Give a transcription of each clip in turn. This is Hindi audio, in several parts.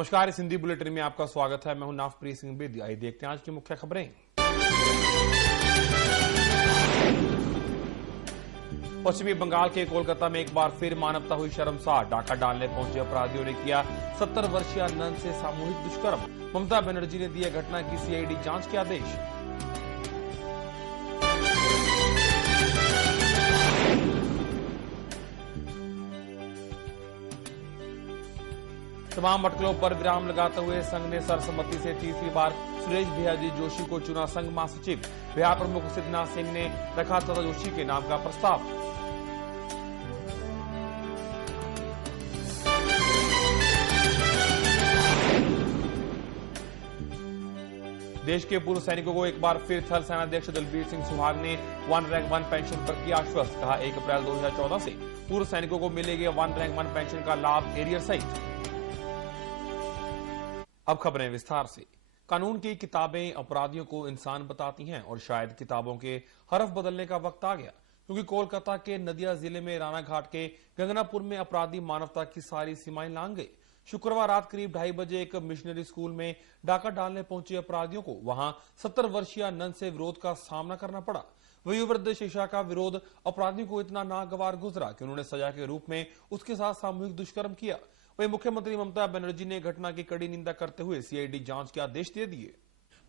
नमस्कार, इस हिंदी बुलेटिन में आपका स्वागत है। मैं हूं नाफप्रीत सिंह बेदी। आइए देखते हैं आज की मुख्य खबरें। पश्चिमी बंगाल के कोलकाता में एक बार फिर मानवता हुई शर्मसार। डाका डालने पहुंचे अपराधियों ने किया 70 वर्षीय नन से सामूहिक दुष्कर्म। ममता बनर्जी ने दिया घटना की सीआईडी जांच के आदेश। तमाम अटकलों पर विराम लगाते हुए संघ ने सर्वसम्मति से तीसरी बार सुरेश भैयाजी जोशी को चुना संघ महासचिव। बिहार प्रमुख सिद्धनाथ सिंह ने रखा तथा जोशी के नाम का प्रस्ताव। देश के पूर्व सैनिकों को एक बार फिर थल सेनाध्यक्ष दलबीर सिंह सुहाग ने वन रैंक वन पेंशन पर किया आश्वस्त। कहा 1 अप्रैल 2014 से पूर्व सैनिकों को मिलेगी वन रैंक वन पेंशन का लाभ एरियर सहित। अब खबरें विस्तार से। कानून की किताबें अपराधियों को इंसान बताती हैं और शायद किताबों के हरफ बदलने का वक्त आ गया, क्योंकि कोलकाता के नदिया जिले में राना घाट के गंगनापुर में अपराधी मानवता की सारी सीमाएं लांघ गए। शुक्रवार रात करीब 2:30 बजे एक मिशनरी स्कूल में डाका डालने पहुंचे अपराधियों को वहां 70 वर्षीय नन से विरोध का सामना करना पड़ा। वयोवृद्ध शिक्षा का विरोध अपराधियों को इतना नागवार गुजरा कि उन्होंने सजा के रूप में उसके साथ सामूहिक दुष्कर्म किया। वहीं मुख्यमंत्री ममता बनर्जी ने घटना की कड़ी निंदा करते हुए सीआईडी जांच के आदेश दे दिए।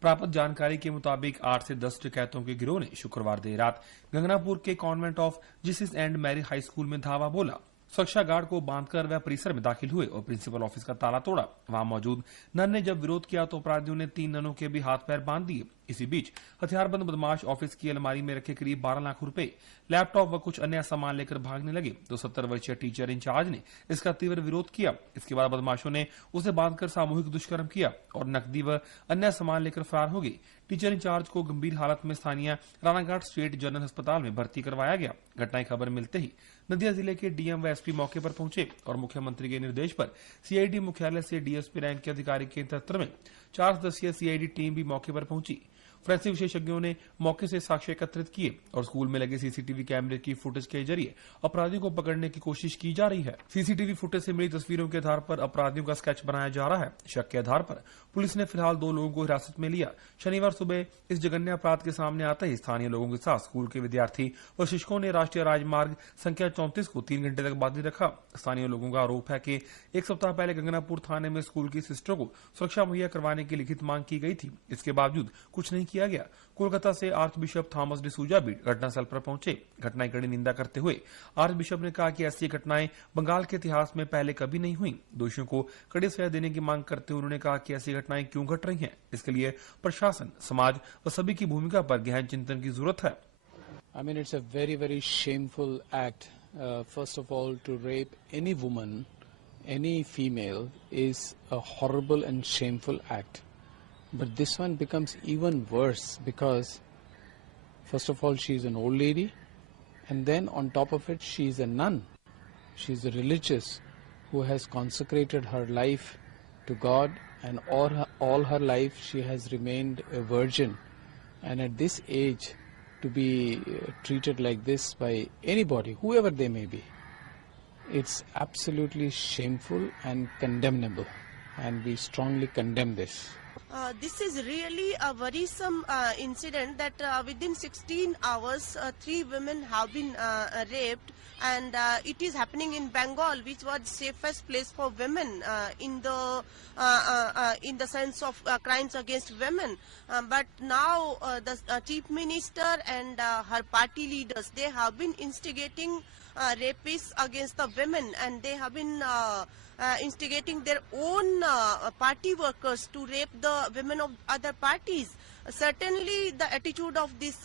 प्राप्त जानकारी के मुताबिक 8 से 10 डकैतों के गिरोह ने शुक्रवार देर रात गंगनापुर के convent of Jesus and Mary high school में धावा बोला। सुरक्षा गार्ड को बांधकर वह परिसर में दाखिल हुए और प्रिंसिपल ऑफिस का ताला तोड़ा। वहां मौजूद नन ने जब विरोध किया तो अपराधियों ने 3 ननों के भी हाथ पैर बांध दिए। इसी बीच हथियारबंद बदमाश ऑफिस की अलमारी में रखे करीब 12 लाख रुपए, लैपटॉप व कुछ अन्य सामान लेकर भागने लगे तो 70 वर्षीय टीचर इंचार्ज ने इसका तीव्र विरोध किया। इसके बाद बदमाशों ने उसे बांधकर सामूहिक दुष्कर्म किया और नकदी व अन्य सामान लेकर फरार हो गए। टीचर इंचार्ज को गंभीर हालत में स्थानीय रानाघाट स्टेट जनरल अस्पताल में भर्ती करवाया गया। घटना की खबर मिलते ही नदिया जिले के डीएम व एसपी मौके पर पहुंचे और मुख्यमंत्री के निर्देश पर सीआईडी मुख्यालय से डीएसपी रैंक के अधिकारी के नेतृत्व में 4 सदस्यीय सीआईडी टीम भी मौके पर पहुंची। फोरेंसिक विशेषज्ञों ने मौके से साक्ष्य एकत्रित किए और स्कूल में लगे सीसीटीवी कैमरे की फुटेज के जरिए अपराधियों को पकड़ने की कोशिश की जा रही है। सीसीटीवी फुटेज से मिली तस्वीरों के आधार पर अपराधियों का स्केच बनाया जा रहा है। शक के आधार पर पुलिस ने फिलहाल 2 लोगों को हिरासत में लिया। शनिवार सुबह इस जघन्य अपराध के सामने आते ही स्थानीय लोगों के साथ स्कूल के विद्यार्थी व शिक्षकों ने राष्ट्रीय राजमार्ग संख्या 34 को 3 घंटे तक बाधित रखा। स्थानीय लोगों का आरोप है कि 1 सप्ताह पहले गंगनापुर थाने में स्कूल की सिस्टरों को सुरक्षा मुहैया करवाने की लिखित मांग की गई थी। इसके बावजूद कुछ नहीं किया गया। कोलकाता से आर्च बिशप थॉमस डिसूजा भी घटनास्थल पर पहुंचे। घटना की कड़ी निंदा करते हुए आर्च बिशप ने कहा कि ऐसी घटनाएं बंगाल के इतिहास में पहले कभी नहीं हुई। दोषियों को कड़ी सजा देने की मांग करते हुए उन्होंने कहा कि ऐसी घटनाएं क्यों घट रही हैं, इसके लिए प्रशासन, समाज व सभी की भूमिका पर गहन चिंतन की जरूरत है। I mean, it's a very, very shameful act. First of all, to rape any woman, any female, is a horrible and shameful act. But this one becomes even worse because, first of all, she is an old lady, and then on top of it, she is a nun. She is a religious who has consecrated her life to God, and all her life she has remained a virgin. And at this age, to be treated like this by anybody, whoever they may be, it's absolutely shameful and condemnable, and we strongly condemn this. This is really a worrisome incident that within 16 hours 3 women have been raped, and it is happening in Bengal, which was safest place for women in the sense of crimes against women. But now the chief minister and her party leaders, they have been instigating rapists against the women, and they have been instigating their own party workers to rape the women of other parties. Certainly the attitude of this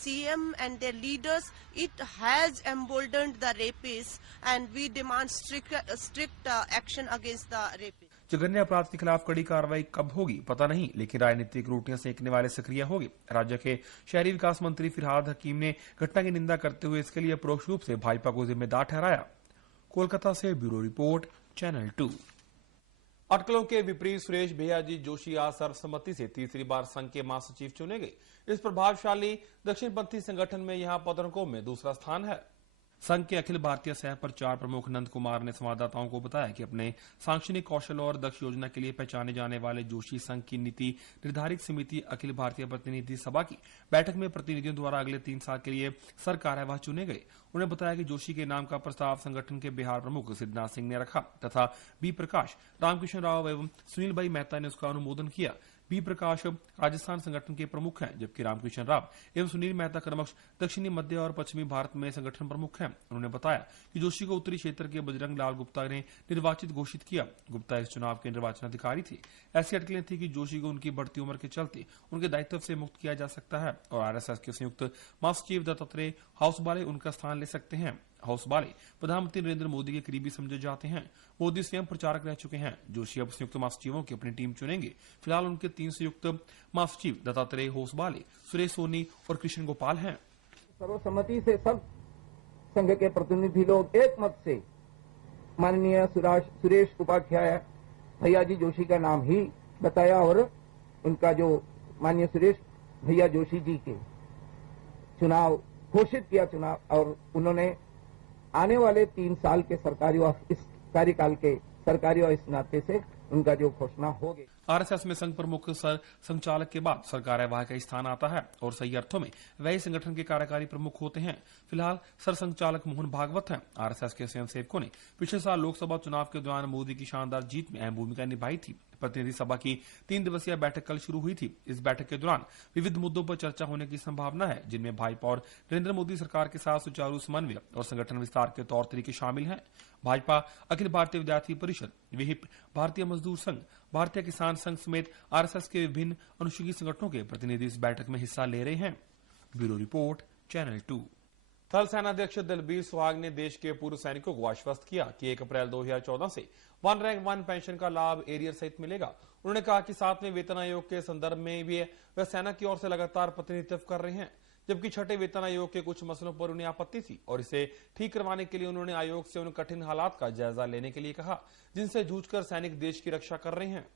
CM and their leaders, it has emboldened the rapists, and we demand strict action against the rapists. जघन्य अपराध के खिलाफ कड़ी कार्रवाई कब होगी पता नहीं, लेकिन राजनीतिक रोटियां सेकने वाले सक्रिय हो गए। राज्य के शहरी विकास मंत्री फिरहाद हकीम ने घटना की निंदा करते हुए इसके लिए परोक्ष रूप से भाजपा को जिम्मेदार ठहराया। कोलकाता से ब्यूरो रिपोर्ट, चैनल 2। अटकलों के विपरीत सुरेश भैयाजी जोशी आज सर्वसम्मति से तीसरी बार संघ के महासचिव चुने गए। इस प्रभावशाली दक्षिणपंथी संगठन में यहां पदोन्नति में दूसरा स्थान है। संघ के अखिल भारतीय सह प्रचार प्रमुख नंद कुमार ने संवाददाताओं को बताया कि अपने सांक्षणिक कौशल और दक्ष योजना के लिए पहचाने जाने वाले जोशी संघ की नीति निर्धारित समिति अखिल भारतीय प्रतिनिधि सभा की बैठक में प्रतिनिधियों द्वारा अगले 3 साल के लिए सर कार्यवाह चुने गए। उन्होंने बताया कि जोशी के नाम का प्रस्ताव संगठन के बिहार प्रमुख सिद्धनाथ सिंह ने रखा तथा बी प्रकाश, रामकिशन राव एवं सुनील भाई मेहता ने उसका अनुमोदन किया। बी प्रकाश राजस्थान संगठन के प्रमुख हैं, जबकि रामकिशन राव एवं सुनील मेहता क्रमश दक्षिणी, मध्य और पश्चिमी भारत में संगठन प्रमुख हैं। उन्होंने बताया कि जोशी को उत्तरी क्षेत्र के बजरंग लाल गुप्ता ने निर्वाचित घोषित किया। गुप्ता इस चुनाव के निर्वाचन अधिकारी थे। ऐसी अटकलें थी कि जोशी को उनकी बढ़ती उम्र के चलते उनके दायित्व से मुक्त किया जा सकता है और आरएसएस के संयुक्त महासचिव दत्तात्रेय हाउसबाले उनका स्थान ले सकते हैं। हाउसबाले प्रधानमंत्री नरेंद्र मोदी के करीबी समझे जाते हैं। मोदी स्वयं प्रचारक रह चुके हैं। जोशी अब संयुक्त महासचिवों की अपनी टीम चुनेंगे। फिलहाल उनके 3 संयुक्त महासचिव दत्तात्रेय, हाउसबाले, सुरेश सोनी और कृष्ण गोपाल हैं। सर्वसम्मति से सब संघ के प्रतिनिधि लोग एक मत से माननीय सुरेश उपाध्याय भैया जी जोशी का नाम ही बताया और उनका जो माननीय सुरेश भैया जोशी जी के चुनाव घोषित किया और उन्होंने आने वाले 3 साल के इस कार्यकाल के सरकारी और इस नाते से उनका जो घोषणा हो गई। आरएसएस में संघ प्रमुख सर संचालक के बाद सर कार्यवाह का स्थान आता है और सही अर्थों में वही संगठन के कार्यकारी प्रमुख होते हैं। फिलहाल सर संचालक मोहन भागवत हैं। आरएसएस के स्वयंसेवकों ने पिछले साल लोकसभा चुनाव के दौरान मोदी की शानदार जीत में अहम भूमिका निभाई थी। प्रतिनिधि सभा की 3 दिवसीय बैठक कल शुरू हुई थी। इस बैठक के दौरान विविध मुद्दों पर चर्चा होने की संभावना है, जिनमें भाजपा और नरेंद्र मोदी सरकार के साथ सुचारू समन्वय और संगठन विस्तार के तौर तरीके शामिल हैं। भाजपा, अखिल भारतीय विद्यार्थी परिषद, विहिप, भारतीय मजदूर संघ, भारतीय किसान संघ समेत आरएसएस के विभिन्न अनुषंगी संगठनों के प्रतिनिधि इस बैठक में हिस्सा ले रहे हैं। Bureau report, channel 2। थल सेनाध्यक्ष दलबीर सुहाग ने देश के पूर्व सैनिकों को आश्वस्त किया कि 1 अप्रैल 2014 से 1 रैंक 1 पेंशन का लाभ एरियर सहित मिलेगा। उन्होंने कहा कि 7वें वेतन आयोग के संदर्भ में भी वे सेना की ओर से लगातार प्रतिनिधित्व कर रहे हैं, जबकि 6ठे वेतन आयोग के कुछ मसलों पर उन्हें आपत्ति थी और इसे ठीक करवाने के लिए उन्होंने आयोग से उन कठिन हालात का जायजा लेने के लिए कहा जिनसे जूझकर सैनिक देश की रक्षा कर रहे हैं।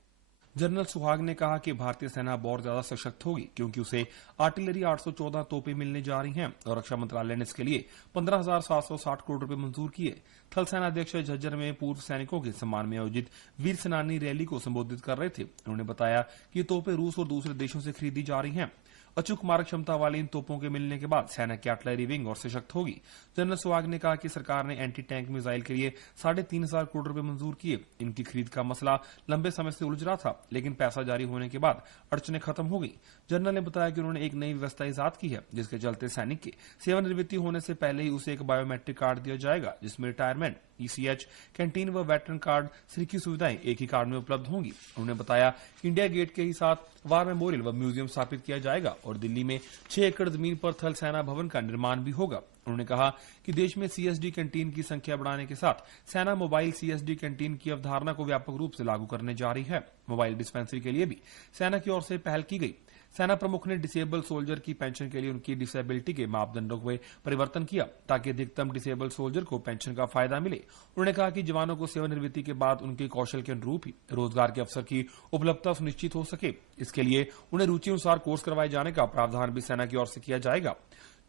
जनरल सुहाग ने कहा कि भारतीय सेना बहुत ज्यादा सशक्त होगी क्योंकि उसे आर्टिलरी 814 तोपें मिलने जा रही हैं और रक्षा मंत्रालय ने इसके लिए 15,760 करोड़ रुपए मंजूर किए। थल सेनाध्यक्ष झज्जर में पूर्व सैनिकों के सम्मान में आयोजित वीर सेनानी रैली को संबोधित कर रहे थे। उन्होंने बताया कि ये तोपें रूस और दूसरे देशों से खरीदी जा रही हैं। अचूक मारक क्षमता वाली इन तोपों के मिलने के बाद सेना की आर्टिलरी विंग और सशक्त होगी। जनरल सुहाग ने कहा कि सरकार ने एंटी टैंक मिसाइल के लिए 3,500 करोड़ रुपए मंजूर किए। इनकी खरीद का मसला लंबे समय से उलझ रहा था, लेकिन पैसा जारी होने के बाद अड़चनें खत्म हो गई। जनरल ने बताया कि उन्होंने एक नई व्यवस्था इजाद की है, जिसके चलते सैनिक के सेवानिवृत्ति होने से पहले ही उसे एक बायोमेट्रिक कार्ड दिया जाएगा, जिसमें रिटायरमेंट, ईसीएच, कैंटीन व वेटरन कार्ड श्री की सुविधाएं एक ही कार्ड में उपलब्ध होंगी। उन्होंने बताया कि इंडिया गेट के ही साथ वार मेमोरियल व म्यूजियम स्थापित किया जाएगा और दिल्ली में 6 एकड़ जमीन पर थल सेना भवन का निर्माण भी होगा। उन्होंने कहा कि देश में सीएसडी कैंटीन की संख्या बढ़ाने के साथ सेना मोबाइल सीएसडी कैंटीन की अवधारणा को व्यापक रूप से लागू करने जा रही है। मोबाइल डिस्पेंसरी के लिए भी सेना की ओर से पहल की गई। सेना प्रमुख ने डिसेबल सोल्जर की पेंशन के लिए उनकी डिसेबिलिटी के मापदंडों में परिवर्तन किया ताकि अधिकतम डिसेबल सोल्जर को पेंशन का फायदा मिले। उन्होंने कहा कि जवानों को सेवानिवृत्ति के बाद उनके कौशल के अनुरूप ही रोजगार के अवसर की उपलब्धता सुनिश्चित हो सके। इसके लिए उन्हें रुचि अनुसार कोर्स करवाए जाने का प्रावधान भी सेना की ओर से किया जाएगा।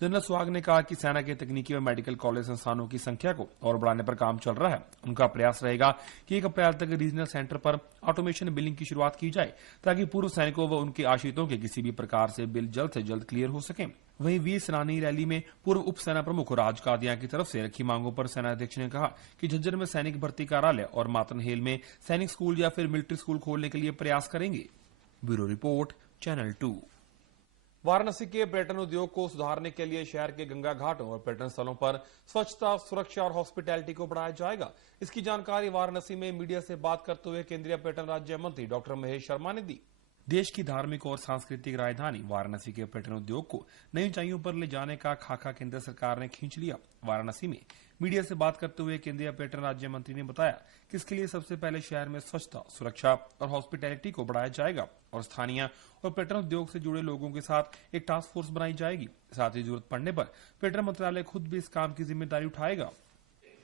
जनरल सुहाग ने कहा कि सेना के तकनीकी व मेडिकल कॉलेज संस्थानों की संख्या को और बढ़ाने पर काम चल रहा है। उनका प्रयास रहेगा कि 1 अप्रैल तक रीजनल सेंटर पर ऑटोमेशन बिलिंग की शुरुआत की जाए ताकि पूर्व सैनिकों व उनके आश्रितों के किसी भी प्रकार से बिल जल्द से जल्द क्लियर हो सके। वहीं वीर सेनानी रैली में पूर्व उप सेना प्रमुख राज कादियां की तरफ से रखी मांगों पर सेनाध्यक्ष ने कहा कि झज्जर में सैनिक भर्ती कार्यालय और मातनहेल में सैनिक स्कूल या फिर मिलिट्री स्कूल खोलने के लिए प्रयास करेंगे। Bureau report, channel 2। वाराणसी के पर्यटन उद्योग को सुधारने के लिए शहर के गंगा घाटों और पर्यटन स्थलों पर स्वच्छता, सुरक्षा और हॉस्पिटैलिटी को बढ़ाया जाएगा। इसकी जानकारी वाराणसी में मीडिया से बात करते हुए केंद्रीय पर्यटन राज्य मंत्री डॉक्टर महेश शर्मा ने दी। देश की धार्मिक और सांस्कृतिक राजधानी वाराणसी के पर्यटन उद्योग को नई ऊंचाइयों पर ले जाने का खाका केंद्र सरकार ने खींच लिया। वाराणसी में मीडिया से बात करते हुए केंद्रीय पर्यटन राज्य मंत्री ने बताया कि इसके लिए सबसे पहले शहर में स्वच्छता, सुरक्षा और हॉस्पिटैलिटी को बढ़ाया जाएगा और स्थानीय और पर्यटन उद्योग से जुड़े लोगों के साथ एक टास्क फोर्स बनाई जाएगी। साथ ही जरूरत पड़ने पर पर्यटन मंत्रालय खुद भी इस काम की जिम्मेदारी उठाएगा।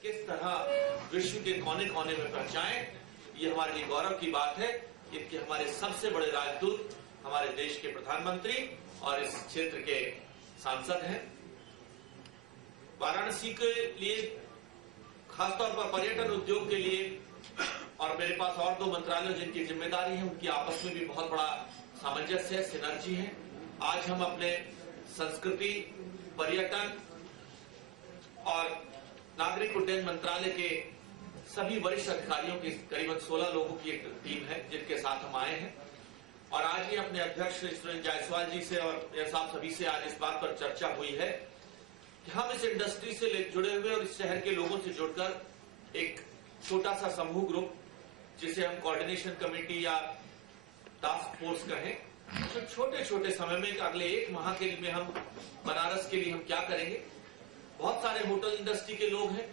किस तरह विश्व के कोने कोने में पहुंचाएं, ये हमारे लिए गौरव की बात है कि हमारे सबसे बड़े राजदूत हमारे देश के प्रधानमंत्री और इस क्षेत्र के सांसद हैं। वाराणसी के लिए, खासतौर पर पर्यटन उद्योग के लिए, और मेरे पास और 2 मंत्रालय जिनकी जिम्मेदारी है, उनकी आपस में भी बहुत बड़ा सामंजस्य है, सिनर्जी है। आज हम अपने संस्कृति, पर्यटन और नागरिक उड्डयन मंत्रालय के सभी वरिष्ठ अधिकारियों की करीबन 16 लोगों की एक टीम है जिनके साथ हम आए हैं, और आज ही अपने अध्यक्ष सुरेंद्र जायसवाल जी से और मेरे साथ सभी से आज इस बात पर चर्चा हुई है कि हम इस इंडस्ट्री से जुड़े हुए और इस शहर के लोगों से जुड़कर एक छोटा सा समूह ग्रुप, जिसे हम कोऑर्डिनेशन कमेटी या टास्क फोर्स कहें, तो छोटे छोटे समय में अगले 1 माह के लिए हम बनारस के लिए हम क्या करेंगे। बहुत सारे होटल इंडस्ट्री के लोग हैं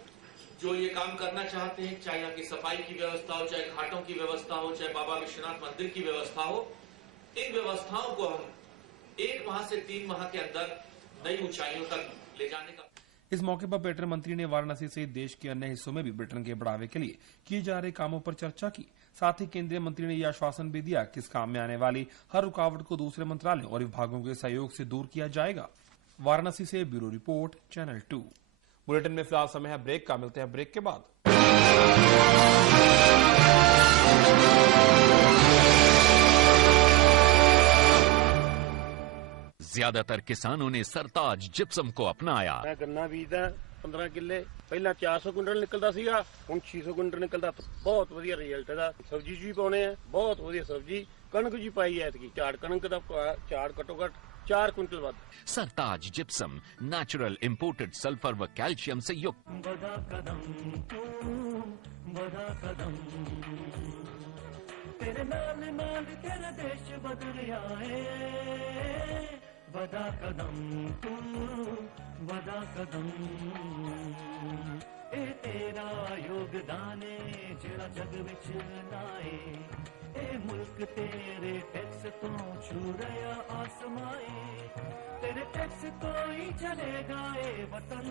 जो ये काम करना चाहते हैं, चाहे यहाँ की सफाई की व्यवस्था हो, चाहे घाटों की व्यवस्था हो, चाहे बाबा विश्वनाथ मंदिर की व्यवस्था हो। इन व्यवस्थाओं को हम 1 माह से 3 माह के अंदर नई ऊंचाइयों तक ले जाने का। इस मौके पर पर्यटन मंत्री ने वाराणसी सहित देश के अन्य हिस्सों में भी पर्यटन के बढ़ावे के लिए किए जा रहे कामों पर चर्चा की। साथ ही केंद्रीय मंत्री ने यह आश्वासन भी दिया कि इस काम में आने वाली हर रुकावट को दूसरे मंत्रालयों और विभागों के सहयोग से दूर किया जाएगा। वाराणसी से ब्यूरो रिपोर्ट, चैनल 2। बुलेटिन में फिलहाल समय है ब्रेक का, मिलते हैं ब्रेक के बाद। ज्यादातर किसानों ने सरताज जिप्सम को अपनाया। मैं गन्ना बीजदा 15 किले, पहला 400 कुंटल निकलता सीगा, हुण 600 कुंटल निकलदा। बहुत वधिया रिजल्ट है। सब्जी भी पाउने आ, बहुत वधिया सब्जी। कणक जी पाई है ऐतकी, झाड़ कणक दा झाड़ घट्टो घट 4 कुंटल वध। सरताज जिप्सम नेचुरल इंपोर्टेड सल्फर व कैल्शियम से युक्त। बड़ा कदम तेरे नाल नाल तेरा देश बदल आए। बड़ा कदम तू, बड़ा कदम ए तेरा योगदान है जेड़ा जग विच लाए। ए मुल्क तेरे टैक्स तो छू रहा आसमाए। तेरे टैक्स तो ही चलेगा ए वतन।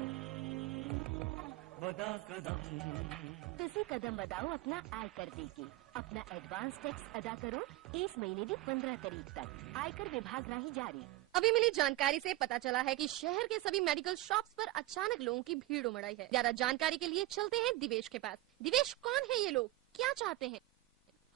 बड़ा कदम तुसी कदम बढ़ाओ अपना आयकर देके। अपना एडवांस टैक्स अदा करो इस महीने की 15 तारीख तक। आयकर विभाग राही जारी। अभी मिली जानकारी से पता चला है कि शहर के सभी मेडिकल शॉप्स पर अचानक लोगों की भीड़ उमड़ आई है। ज्यादा जानकारी के लिए चलते हैं दिवेश के पास। दिवेश, कौन है ये लोग, क्या चाहते हैं?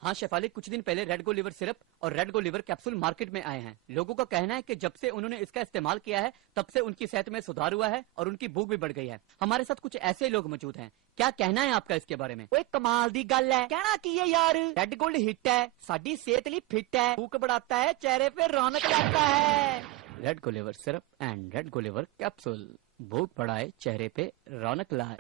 हाँ शेफाली, कुछ दिन पहले रेड गो लिवर सिरप और रेड गो लिवर कैप्सूल मार्केट में आए हैं। लोगों का कहना है कि जब से उन्होंने इसका इस्तेमाल किया है तब से उनकी सेहत में सुधार हुआ है और उनकी भूख भी बढ़ गई है। हमारे साथ कुछ ऐसे लोग मौजूद हैं। क्या कहना है आपका इसके बारे में? कमाल दी गल है, कहना की है यार। रेड गोल्ड हिट है, साडी सेहत लिए फिट है, भूख बढ़ाता है, चेहरे पे रौनक लाता है। Red go liver syrup and red go liver capsule, भूख बढ़ाए, चेहरे पे रौनक लाए।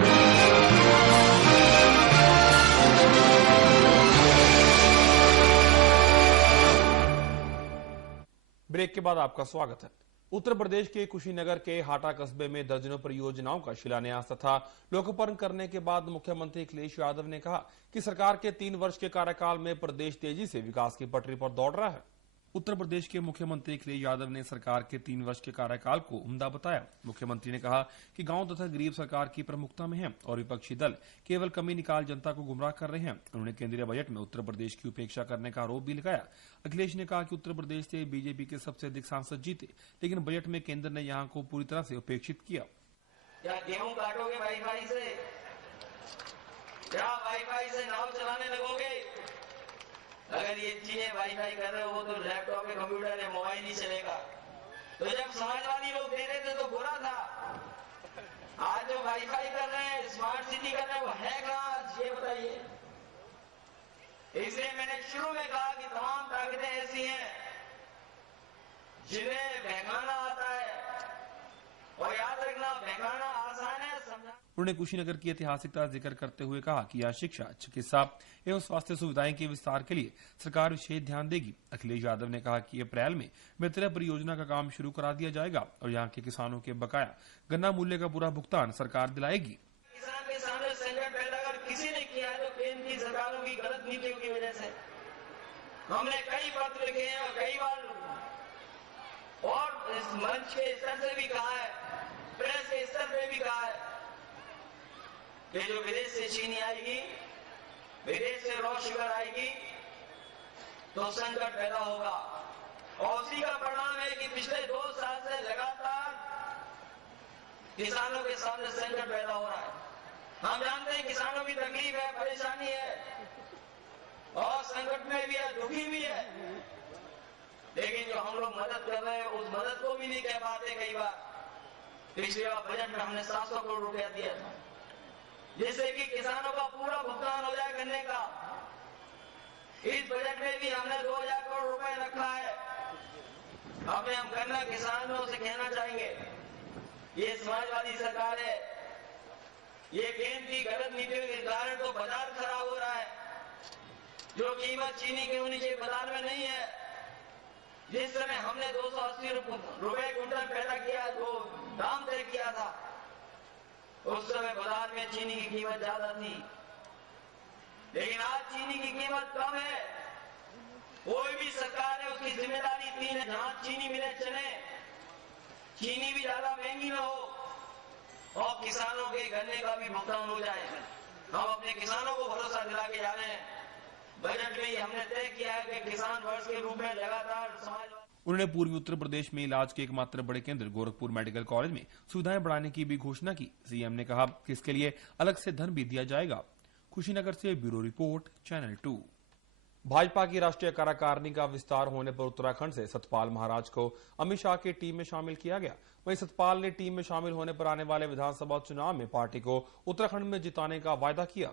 ब्रेक के बाद आपका स्वागत है। उत्तर प्रदेश के कुशीनगर के हाटा कस्बे में दर्जनों परियोजनाओं का शिलान्यास तथा लोकार्पण करने के बाद मुख्यमंत्री अखिलेश यादव ने कहा कि सरकार के 3 वर्ष के कार्यकाल में प्रदेश तेजी से विकास की पटरी पर दौड़ रहा है। उत्तर प्रदेश के मुख्यमंत्री अखिलेश यादव ने सरकार के 3 वर्ष के कार्यकाल को उम्दा बताया। मुख्यमंत्री ने कहा कि गांव तथा गरीब सरकार की प्रमुखता में है और विपक्षी दल केवल कमी निकाल जनता को गुमराह कर रहे हैं। उन्होंने केंद्रीय बजट में उत्तर प्रदेश की उपेक्षा करने का आरोप भी लगाया। अखिलेश ने कहा कि उत्तर प्रदेश से बीजेपी के सबसे अधिक सांसद जीते, लेकिन बजट में केंद्र ने यहाँ को पूरी तरह से उपेक्षित किया। क्या गेहूं काटोगे वाईफाई से? क्या वाईफाई से नाव चलाने लगोगे? अगर ये चीजें वाईफाई कर रहे हो तो लैपटॉप में, कंप्यूटर में, मोबाइल नहीं चलेगा। तो जब समाजवादी लोग दे रहे थे तो बुरा था। आज जो वाईफाई कर रहे हैं, स्मार्ट सिटी कर रहे हैं, वो है कहां, ये बताइए। इसलिए मैंने शुरू में कहा कि तमाम ताकतें ऐसी हैं जिन्हें बहकाना आता है, और याद रखना बहकाना आसान है, समझा। उन्होंने कुशीनगर की ऐतिहासिकता जिक्र करते हुए कहा कि यहाँ शिक्षा, चिकित्सा एवं स्वास्थ्य सुविधाएं के विस्तार के लिए सरकार विशेष ध्यान देगी। अखिलेश यादव ने कहा कि अप्रैल में मेत्रा परियोजना का काम शुरू करा दिया जाएगा और यहाँ के किसानों के बकाया गन्ना मूल्य का पूरा भुगतान सरकार दिलाएगी। किसान के सामने संकट पैदा कर किसी ने किया है तो केंद्र की सरकारों की गलत नीतियों की वजह से। हमने कई पत्र लिखे हैं और कई बार और इस मंच के स्तर से भी कहा है, प्रेस के स्तर पे भी कहा है कि जो विदेश से चीनी आएगी, विदेश से रॉ शुगर आएगी तो संकट पैदा होगा। और उसी का परिणाम है कि पिछले 2 साल से लगातार किसानों के सामने संकट पैदा हो रहा है। हम जानते हैं किसानों की तकलीफ है, परेशानी है और संकट में भी है, दुखी भी है, लेकिन जो हम लोग मदद कर रहे हैं उस मदद को भी नहीं कह पाते। कई बार पिछले बार बजट में हमने 700 करोड़ रुपया दिया था जिससे कि किसानों का पूरा भुगतान हो जाए गन्ने का। इस बजट में भी हमने 2000 करोड़ रुपए रखा है। हमें हम गन्ना किसानों से कहना चाहेंगे, ये समाजवादी सरकार है, ये केंद्र की गलत नीतियों के कारण तो बाजार खराब हो रहा है। जो कीमत चीनी की होनी चाहिए बाजार में नहीं है। जिस समय हमने 280 रुपए क्विंटल पैदा किया, जो दाम तय किया था, उस समय बाजार में चीनी की कीमत ज्यादा थी, लेकिन आज चीनी की कीमत कम है। कोई भी सरकार है उसकी जिम्मेदारी 3 है, जहां चीनी मिले चले, चीनी भी ज्यादा महंगी न हो और किसानों के गन्ने का भी भुगतान हो जाए। हम अपने किसानों को भरोसा दिला के जा रहे हैं। बजट में ही हमने तय किया है कि किसान वर्ष के रूप में लगातार समाज। उन्होंने पूर्वी उत्तर प्रदेश में इलाज के एकमात्र बड़े केंद्र गोरखपुर मेडिकल कॉलेज में सुविधाएं बढ़ाने की भी घोषणा की। सीएम ने कहा कि इसके लिए अलग से धन भी दिया जाएगा। कुशीनगर से ब्यूरो रिपोर्ट, चैनल 2। भाजपा की राष्ट्रीय कार्यकारिणी का विस्तार होने पर उत्तराखंड से सतपाल महाराज को अमित शाह की टीम में शामिल किया गया। वहीं सतपाल ने टीम में शामिल होने पर आने वाले विधानसभा चुनाव में पार्टी को उत्तराखंड में जिताने का वायदा किया।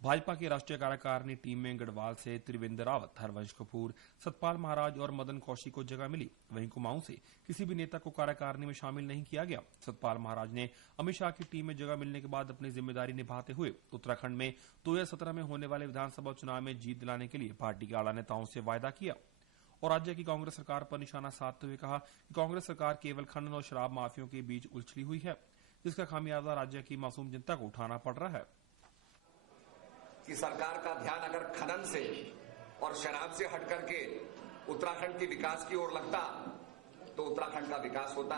भाजपा की राष्ट्रीय कार्यकारिणी टीम में गढ़वाल से त्रिवेंद्र रावत, हरवंश कपूर, सतपाल महाराज और मदन कौशिक को जगह मिली। वहीं कुमाऊं से किसी भी नेता को कार्यकारिणी में शामिल नहीं किया गया। सतपाल महाराज ने अमित शाह की टीम में जगह मिलने के बाद अपनी जिम्मेदारी निभाते हुए उत्तराखंड में 2017 में होने वाले विधानसभा चुनाव में जीत दिलाने के लिए पार्टी के आला नेताओं से वायदा किया और राज्य की कांग्रेस सरकार पर निशाना साधते हुए कहा कि कांग्रेस सरकार केवल खनन और शराब माफियों के बीच उलझी हुई है, जिसका खामियाजा राज्य की मासूम जनता को उठाना पड़ रहा है। कि सरकार का ध्यान अगर खनन से और शराब से हट करके उत्तराखंड के विकास की ओर लगता तो उत्तराखंड का विकास होता,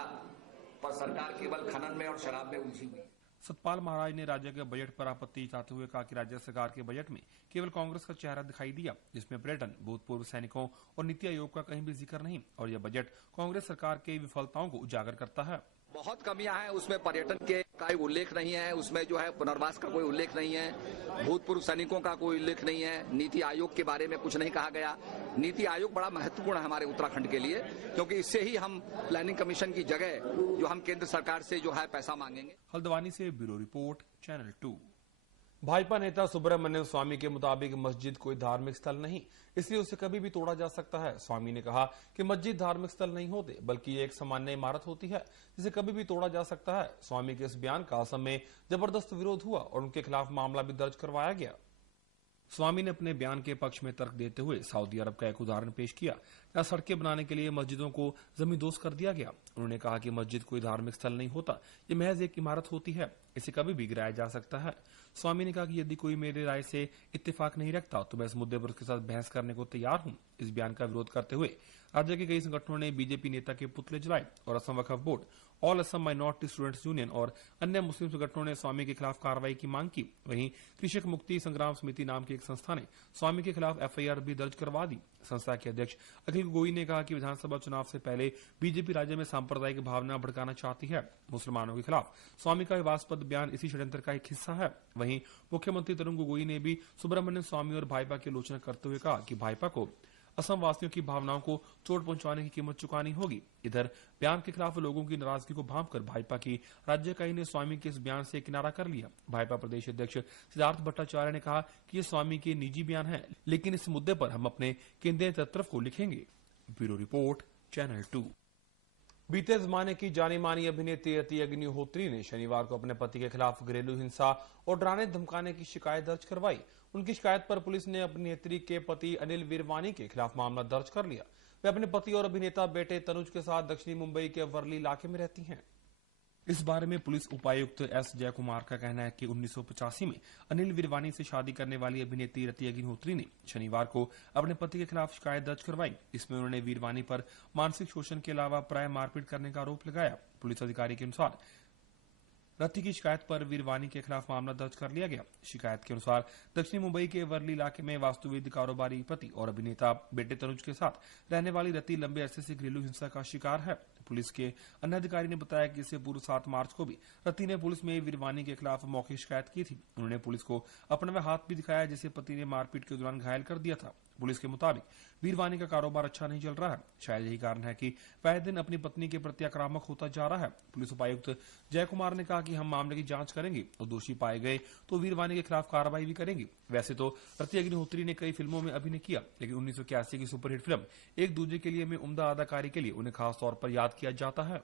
पर सरकार केवल खनन में और शराब में उलझी हुई। सतपाल महाराज ने राज्य के बजट पर आपत्ति जताते हुए कहा कि राज्य सरकार के बजट में केवल कांग्रेस का चेहरा दिखाई दिया, जिसमें पर्यटन, भूतपूर्व सैनिकों और नीति आयोग का कहीं भी जिक्र नहीं और यह बजट कांग्रेस सरकार की विफलताओं को उजागर करता है। बहुत कमियां हैं उसमें, पर्यटन के का उल्लेख नहीं है, उसमें जो है पुनर्वास का कोई उल्लेख नहीं है, भूतपूर्व सैनिकों का कोई उल्लेख नहीं है, नीति आयोग के बारे में कुछ नहीं कहा गया। नीति आयोग बड़ा महत्वपूर्ण है हमारे उत्तराखंड के लिए, क्योंकि इससे ही हम प्लानिंग कमीशन की जगह जो हम केंद्र सरकार से जो है पैसा मांगेंगे। हल्द्वानी से ब्यूरो रिपोर्ट, चैनल 2। भाजपा नेता सुब्रमण्यम स्वामी के मुताबिक मस्जिद कोई धार्मिक स्थल नहीं, इसलिए उसे कभी भी तोड़ा जा सकता है। स्वामी ने कहा कि मस्जिद धार्मिक स्थल नहीं होते, बल्कि ये एक सामान्य इमारत होती है जिसे कभी भी तोड़ा जा सकता है। स्वामी के इस बयान का असम में जबरदस्त विरोध हुआ और उनके खिलाफ मामला भी दर्ज करवाया गया। स्वामी ने अपने बयान के पक्ष में तर्क देते हुए सऊदी अरब का एक उदाहरण पेश किया, जहां सड़कें बनाने के लिए मस्जिदों को जमींदोज कर दिया गया। उन्होंने कहा कि मस्जिद कोई धार्मिक स्थल नहीं होता, ये महज एक इमारत होती है, इसे कभी भी गिराया जा सकता है। स्वामी ने कहा कि यदि कोई मेरी राय से इत्तेफाक नहीं रखता तो मैं इस मुद्दे पर उसके साथ बहस करने को तैयार हूं। इस बयान का विरोध करते हुए राज्य के कई संगठनों ने बीजेपी नेता के पुतले जलाए और Assam Waqf board, all Assam minority students union और अन्य मुस्लिम संगठनों ने स्वामी के खिलाफ कार्रवाई की मांग की। वहीं कृषक मुक्ति संग्राम समिति नाम की एक संस्था ने स्वामी के खिलाफ एफआईआर भी दर्ज करवा दी। संस्था के अध्यक्ष अखिल गोगोई ने कहा कि विधानसभा चुनाव से पहले बीजेपी राज्य में सांप्रदायिक भावना भड़काना चाहती है। मुसलमानों के खिलाफ स्वामी का विवादास्पद बयान इसी षड्यंत्र का एक हिस्सा है। वहीं मुख्यमंत्री तरुण गोगोई ने भी सुब्रमण्यम स्वामी और भाजपा की आलोचना करते हुए कहा कि भाजपा को असम वासियों की भावनाओं को चोट पहुंचाने की कीमत चुकानी होगी। इधर बयान के खिलाफ लोगों की नाराजगी को भांपकर भाजपा की राज्य इकाई ने स्वामी के इस बयान से किनारा कर लिया। भाजपा प्रदेश अध्यक्ष सिद्धार्थ भट्टाचार्य ने कहा कि ये स्वामी के निजी बयान है, लेकिन इस मुद्दे पर हम अपने केंद्रीय तत्व को लिखेंगे। Bureau report, channel 2। बीते जमाने की जानी मानी अभिनेत्री रति अग्निहोत्री ने शनिवार को अपने पति के खिलाफ घरेलू हिंसा और डराने धमकाने की शिकायत दर्ज करवाई। उनकी शिकायत पर पुलिस ने अभिनेत्री के पति अनिल वीरवानी के खिलाफ मामला दर्ज कर लिया। वे अपने पति और अभिनेता बेटे तनुज के साथ दक्षिणी मुंबई के वर्ली इलाके में रहती हैं। इस बारे में पुलिस उपायुक्त एस जय कुमार का कहना है कि 1985 में अनिल वीरवानी से शादी करने वाली अभिनेत्री रति अग्निहोत्री ने शनिवार को अपने पति के खिलाफ शिकायत दर्ज करवाई। इसमें उन्होंने वीरवानी पर मानसिक शोषण के अलावा प्राय मारपीट करने का आरोप लगाया। पुलिस अधिकारी के अनुसार रति की शिकायत पर वीरवानी के खिलाफ मामला दर्ज कर लिया गया। शिकायत के अनुसार दक्षिणी मुंबई के वर्ली इलाके में वास्तुविद कारोबारी पति और अभिनेता बेटे तनुज के साथ रहने वाली रति लंबे अरसे से घरेलू हिंसा का शिकार है। पुलिस के अन्य अधिकारी ने बताया कि इससे पूर्व 7 मार्च को भी रति ने पुलिस में वीरवानी के खिलाफ मौखिक शिकायत की थी। उन्होंने पुलिस को अपना वह हाथ भी दिखाया जिसे पति ने मारपीट के दौरान घायल कर दिया था। पुलिस के मुताबिक वीरवानी का कारोबार अच्छा नहीं चल रहा है। शायद यही कारण है कि वह दिन अपनी पत्नी के प्रति आक्रामक होता जा रहा है। पुलिस उपायुक्त जय कुमार ने कहा कि हम मामले की जांच करेंगे और दोषी पाए गए तो वीरवानी के खिलाफ कार्रवाई भी करेंगे। वैसे तो रति अग्निहोत्री ने कई फिल्मों में अभिनय किया, लेकिन 1981 की सुपरहिट फिल्म एक दूजे के लिए में उम्दा अदाकारी के लिए उन्हें खास तौर पर याद किया जाता है।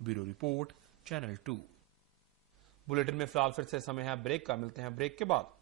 Bureau report, channel 2। बुलेटिन में फिलहाल फिर से समय है ब्रेक का। मिलते हैं ब्रेक के बाद।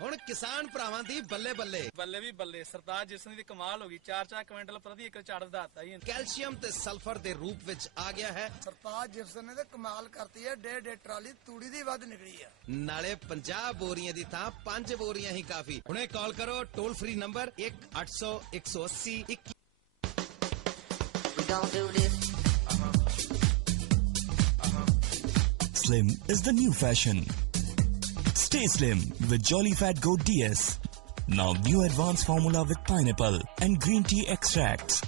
ਹੁਣ ਕਿਸਾਨ ਭਰਾਵਾਂ ਦੀ ਬੱਲੇ ਬੱਲੇ ਬੱਲੇ ਵੀ ਬੱਲੇ। ਸਰਦਾਰ ਜਿਸਨ ਦੀ ਕਮਾਲ ਹੋ ਗਈ। 4-4 ਕੁਇੰਟਲ ਪ੍ਰਤੀ ਏਕੜ ਝਾੜ ਵਧਾਤਾ ਜੀ। ਕੈਲਸ਼ੀਅਮ ਤੇ ਸਲਫਰ ਦੇ ਰੂਪ ਵਿੱਚ ਆ ਗਿਆ ਹੈ। ਸਰਦਾਰ ਜਿਸਨ ਨੇ ਤੇ ਕਮਾਲ ਕਰਤੀ ਹੈ। 1.5 ਟਰਾਲੀ ਤੂੜੀ ਦੀ ਵੱਧ ਨਿਕਲੀ ਹੈ। ਨਾਲੇ 50 ਬੋਰੀਆਂ ਦੀ ਥਾਂ 5 ਬੋਰੀਆਂ ਹੀ ਕਾਫੀ। ਹੁਣੇ ਕਾਲ ਕਰੋ toll free number 1-800 180 21। We don't do this. Slim is the new fashion. Stay slim with Jolly Fat Goat DS. Now new advanced formula with pineapple and green tea extracts.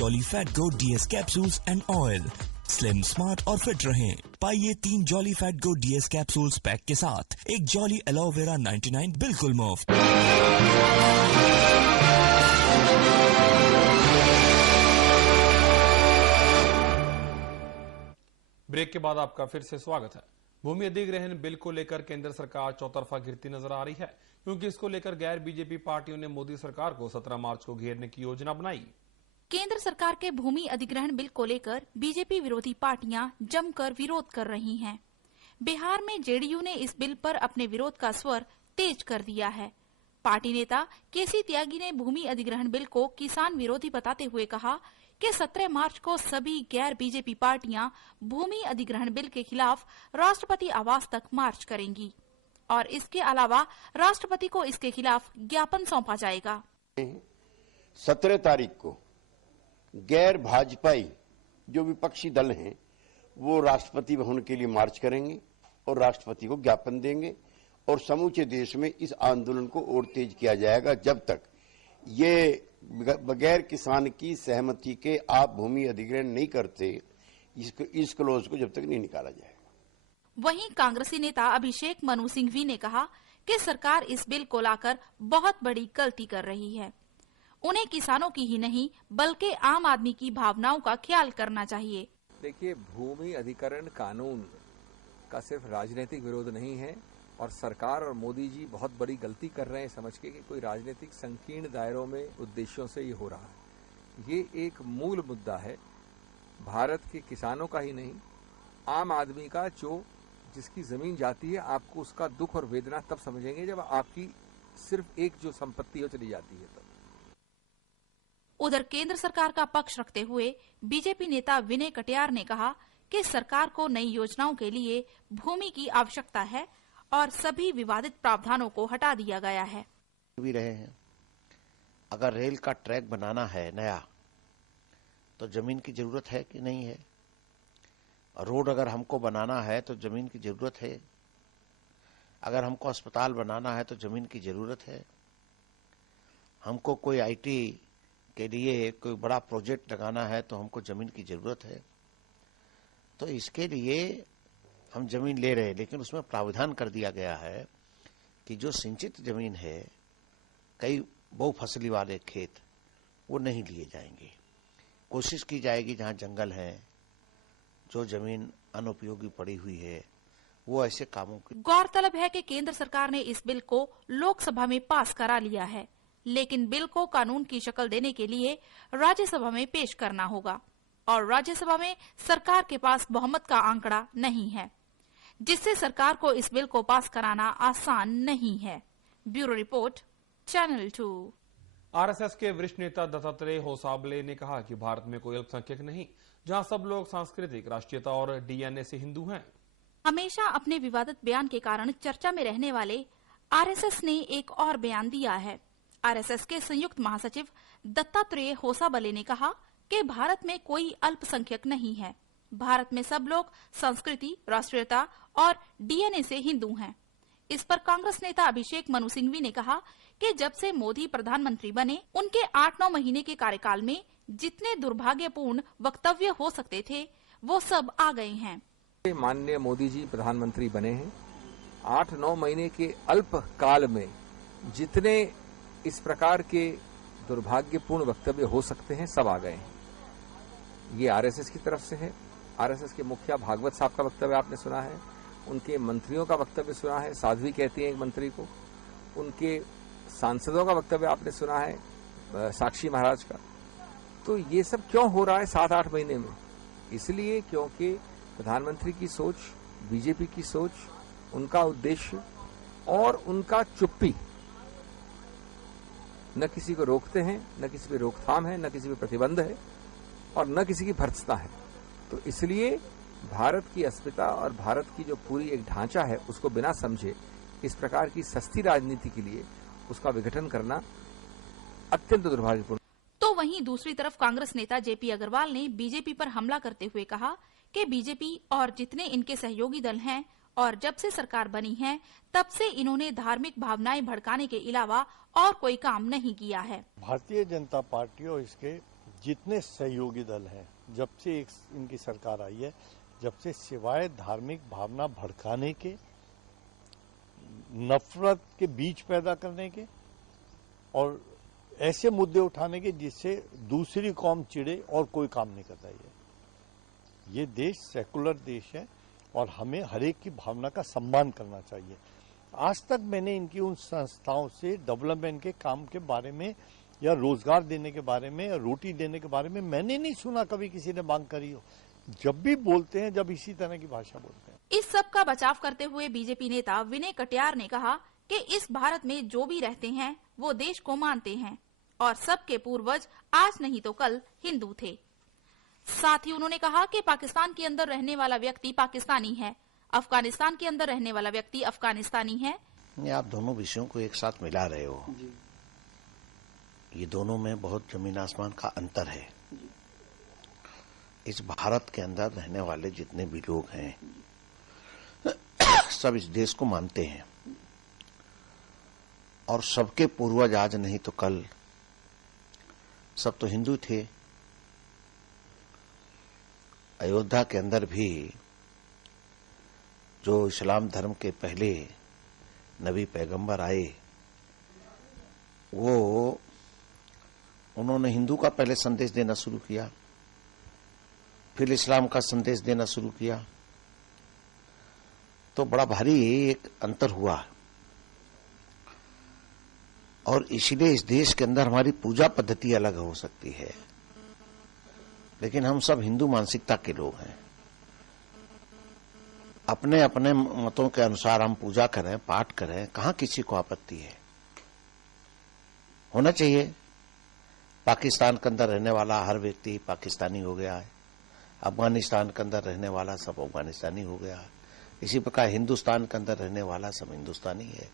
Jolly Fat Goat DS capsules and oil. Slim, smart और फिट रहें। पाइए 3 Jolly Fat Goat DS capsules pack के साथ एक Jolly एलोवेरा वेरा 99 बिल्कुल मुफ्त। ब्रेक के बाद आपका फिर से स्वागत है। भूमि अधिग्रहण बिल को लेकर केंद्र सरकार चौतरफा घिरती नजर आ रही है, क्योंकि इसको लेकर गैर बीजेपी पार्टियों ने मोदी सरकार को 17 मार्च को घेरने की योजना बनाई। केंद्र सरकार के भूमि अधिग्रहण बिल को लेकर बीजेपी विरोधी पार्टियां जमकर विरोध कर रही हैं। बिहार में जेडीयू ने इस बिल पर अपने विरोध का स्वर तेज कर दिया है। पार्टी नेता केसी त्यागी ने भूमि अधिग्रहण बिल को किसान विरोधी बताते हुए कहा कि 17 मार्च को सभी गैर बीजेपी पार्टियां भूमि अधिग्रहण बिल के खिलाफ राष्ट्रपति आवास तक मार्च करेंगी और इसके अलावा राष्ट्रपति को इसके खिलाफ ज्ञापन सौंपा जाएगा। 17 तारीख को गैर भाजपाई जो विपक्षी दल हैं वो राष्ट्रपति भवन के लिए मार्च करेंगे और राष्ट्रपति को ज्ञापन देंगे और समूचे देश में इस आंदोलन को और तेज किया जाएगा जब तक ये बगैर किसान की सहमति के आप भूमि अधिग्रहण नहीं करते, इस क्लोज को जब तक नहीं निकाला जाएगा। वहीं कांग्रेसी नेता अभिषेक मनु सिंघवी ने कहा कि सरकार इस बिल को लाकर बहुत बड़ी गलती कर रही है। उन्हें किसानों की ही नहीं बल्कि आम आदमी की भावनाओं का ख्याल करना चाहिए। देखिए, भूमि अधिग्रहण कानून का सिर्फ राजनीतिक विरोध नहीं है और सरकार और मोदी जी बहुत बड़ी गलती कर रहे हैं समझ के कि कोई राजनीतिक संकीर्ण दायरों में उद्देश्यों से ये हो रहा है। ये एक मूल मुद्दा है भारत के किसानों का ही नहीं, आम आदमी का, जो जिसकी जमीन जाती है। आपको उसका दुख और वेदना तब समझेंगे जब आपकी सिर्फ एक जो संपत्ति हो चली जाती है तब। उधर केंद्र सरकार का पक्ष रखते हुए बीजेपी नेता विनय कटियार ने कहा कि सरकार को नई योजनाओं के लिए भूमि की आवश्यकता है और सभी विवादित प्रावधानों को हटा दिया गया है। भी रहे हैं, अगर रेल का ट्रैक बनाना है नया तो जमीन की जरूरत है कि नहीं है? रोड अगर हमको बनाना है तो जमीन की जरूरत है। अगर हमको अस्पताल बनाना है तो जमीन की जरूरत है। हमको कोई आईटी के लिए कोई बड़ा प्रोजेक्ट लगाना है तो हमको जमीन की जरूरत है। तो इसके लिए हम जमीन ले रहे हैं, लेकिन उसमें प्रावधान कर दिया गया है कि जो सिंचित जमीन है, कई बहुफसली वाले खेत, वो नहीं लिए जाएंगे। कोशिश की जाएगी जहां जंगल है, जो जमीन अनुपयोगी पड़ी हुई है, वो ऐसे कामों की। गौरतलब है कि केंद्र सरकार ने इस बिल को लोकसभा में पास करा लिया है, लेकिन बिल को कानून की शक्ल देने के लिए राज्यसभा में पेश करना होगा और राज्यसभा में सरकार के पास बहुमत का आंकड़ा नहीं है, जिससे सरकार को इस बिल को पास कराना आसान नहीं है। Bureau report, channel 2। आरएसएस के वरिष्ठ नेता दत्तात्रेय होसाबले ने कहा कि भारत में कोई अल्पसंख्यक नहीं, जहां सब लोग सांस्कृतिक, राष्ट्रीयता और डीएनए से हिंदू हैं। हमेशा अपने विवादित बयान के कारण चर्चा में रहने वाले आरएसएस ने एक और बयान दिया है। आरएसएस के संयुक्त महासचिव दत्तात्रेय होसाबले ने कहा कि भारत में कोई अल्पसंख्यक नहीं है। भारत में सब लोग संस्कृति, राष्ट्रीयता और डीएनए से हिंदू हैं। इस पर कांग्रेस नेता अभिषेक मनु सिंघवी ने कहा कि जब से मोदी प्रधानमंत्री बने, उनके 8-9 महीने के कार्यकाल में जितने दुर्भाग्यपूर्ण वक्तव्य हो सकते थे वो सब आ गए हैं। माननीय मोदी जी प्रधानमंत्री बने हैं, 8-9 महीने के अल्प काल में जितने इस प्रकार के दुर्भाग्यपूर्ण वक्तव्य हो सकते हैं सब आ गए हैं। ये आरएसएस की तरफ से है। आरएसएस के मुखिया भागवत साहब का वक्तव्य आपने सुना है, उनके मंत्रियों का वक्तव्य सुना है, साध्वी कहती हैं एक मंत्री को, उनके सांसदों का वक्तव्य आपने सुना है, साक्षी महाराज का। तो ये सब क्यों हो रहा है 7-8 महीने में? इसलिए क्योंकि प्रधानमंत्री की सोच, बीजेपी की सोच, उनका उद्देश्य और उनका चुप्पी, न किसी को रोकते हैं, न किसी पे रोकथाम है, न किसी पे प्रतिबंध है और न किसी की भर्त्सना है। तो इसलिए भारत की अस्मिता और भारत की जो पूरी एक ढांचा है उसको बिना समझे इस प्रकार की सस्ती राजनीति के लिए उसका विघटन करना अत्यंत दुर्भाग्यपूर्ण। तो वहीं दूसरी तरफ कांग्रेस नेता जेपी अग्रवाल ने बीजेपी पर हमला करते हुए कहा कि बीजेपी और जितने इनके सहयोगी दल हैं और जब से सरकार बनी है तब से इन्होंने धार्मिक भावनाएं भड़काने के अलावा और कोई काम नहीं किया है। भारतीय जनता पार्टी और इसके जितने सहयोगी दल हैं, जब से इनकी सरकार आई है, जब से सिवाय धार्मिक भावना भड़काने के, नफरत के बीज पैदा करने के और ऐसे मुद्दे उठाने के जिससे दूसरी कौम चिढ़े और कोई काम नहीं करता ये देश सेकुलर देश है और हमें हरेक की भावना का सम्मान करना चाहिए। आज तक मैंने इनकी उन संस्थाओं से डेवलपमेंट के काम के बारे में या रोजगार देने के बारे में या रोटी देने के बारे में मैंने नहीं सुना कभी किसी ने मांग करी हो। जब भी बोलते हैं, जब इसी तरह की भाषा बोलते हैं। इस सब का बचाव करते हुए बीजेपी नेता विनय कटियार ने कहा कि इस भारत में जो भी रहते हैं वो देश को मानते हैं और सबके पूर्वज आज नहीं तो कल हिंदू थे। साथ ही उन्होंने कहा कि पाकिस्तान के अंदर रहने वाला व्यक्ति पाकिस्तानी है, अफगानिस्तान के अंदर रहने वाला व्यक्ति अफगानिस्तानी है। आप दोनों विषयों को एक साथ मिला रहे हो। ये दोनों में बहुत जमीन आसमान का अंतर है। इस भारत के अंदर रहने वाले जितने भी लोग हैं सब इस देश को मानते हैं और सबके पूर्वज आज नहीं तो कल सब तो हिंदू थे। अयोध्या के अंदर भी जो इस्लाम धर्म के पहले नबी पैगंबर आए वो उन्होंने हिंदू का पहले संदेश देना शुरू किया, फिर इस्लाम का संदेश देना शुरू किया। तो बड़ा भारी एक अंतर हुआ और इसलिए इस देश के अंदर हमारी पूजा पद्धति अलग हो सकती है, लेकिन हम सब हिंदू मानसिकता के लोग हैं। अपने अपने मतों के अनुसार हम पूजा करें, पाठ करें, कहाँ किसी को आपत्ति है। होना चाहिए। पाकिस्तान के अंदर रहने वाला हर व्यक्ति पाकिस्तानी हो गया है, अफगानिस्तान के अंदर रहने वाला सब अफगानिस्तानी हो गया है, इसी प्रकार हिंदुस्तान के अंदर रहने वाला सब हिंदुस्तानी है।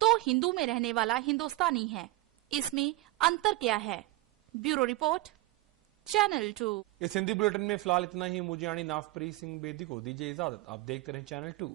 तो हिंदू में रहने वाला हिंदुस्तानी है, इसमें अंतर क्या है? Bureau report, channel 2। इस हिंदी बुलेटिन में फिलहाल इतना ही। मुझे यानी नाफप्रीत सिंह बेदी को दीजिए इजाजत। आप देखते रहें चैनल 2।